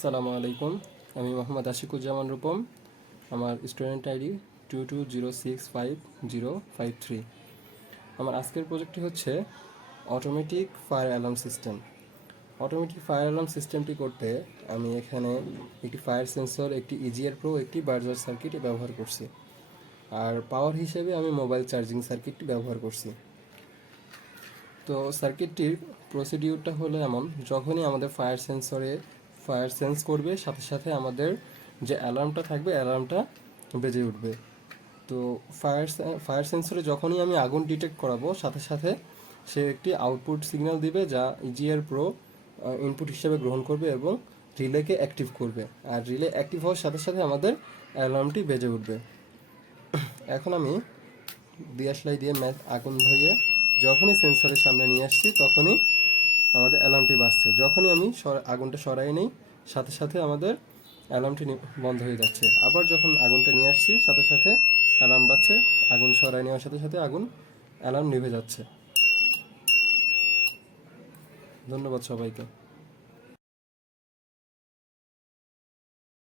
আসসালামু আলাইকুম। আমি মোহাম্মদ আশিকুজ্জামান রূপম। আমার স্টুডেন্ট আইডি 22065053। আমার আজকের প্রজেক্টটি হচ্ছে automatic fire alarm system. Automatic fire alarm সিস্টেমটি করতে আমি এখানে একটি ফায়ার সেন্সর, একটি ইজিআর প্রো, একটি বার্জার সার্কিট ব্যবহার করছি। আর পাওয়ার হিসেবে আমি মোবাইল চার্জিং সার্কিটটি ব্যবহার করছি। তো সার্কিটটির প্রসিডিউরটা হলো এমন: যখনই আমাদের ফায়ার সেন্স করবে, সাথে সাথে আমাদের যে অ্যালার্মটা থাকবে অ্যালার্মটা বেজে উঠবে। তো ফায়ার সেন্সরে যখনই আমি আগুন ডিটেক্ট করাবো, সাথে সাথে সে একটি আউটপুট সিগন্যাল দিবে, যা ইজিআর প্রো ইনপুট হিসেবে গ্রহণ করবে এবং রিলেকে অ্যাক্টিভ করবে। আর রিলে অ্যাক্টিভ হওয়ার সাথে সাথে আমাদের অ্যালার্মটি বেজে উঠবে। এখন আমি দিয়াশলাই দিয়ে আগুন ধরিয়ে যখনই সেন্সরের সামনে নিয়ে আসছি, তখনই আমাদের অ্যালার্মটি বাজছে। যখনই আমি আগুনটা সরাই নেই, সাথে সাথে আমাদের অ্যালার্মটি বন্ধ হয়ে যাচ্ছে। আবার যখন আগুনটা নিয়ে আসছি, সাথে সাথে অ্যালার্ম বাজছে। আগুন সরাই নেওয়ার সাথে সাথে অ্যালার্ম নিভে যাচ্ছে। ধন্যবাদ সবাইকে।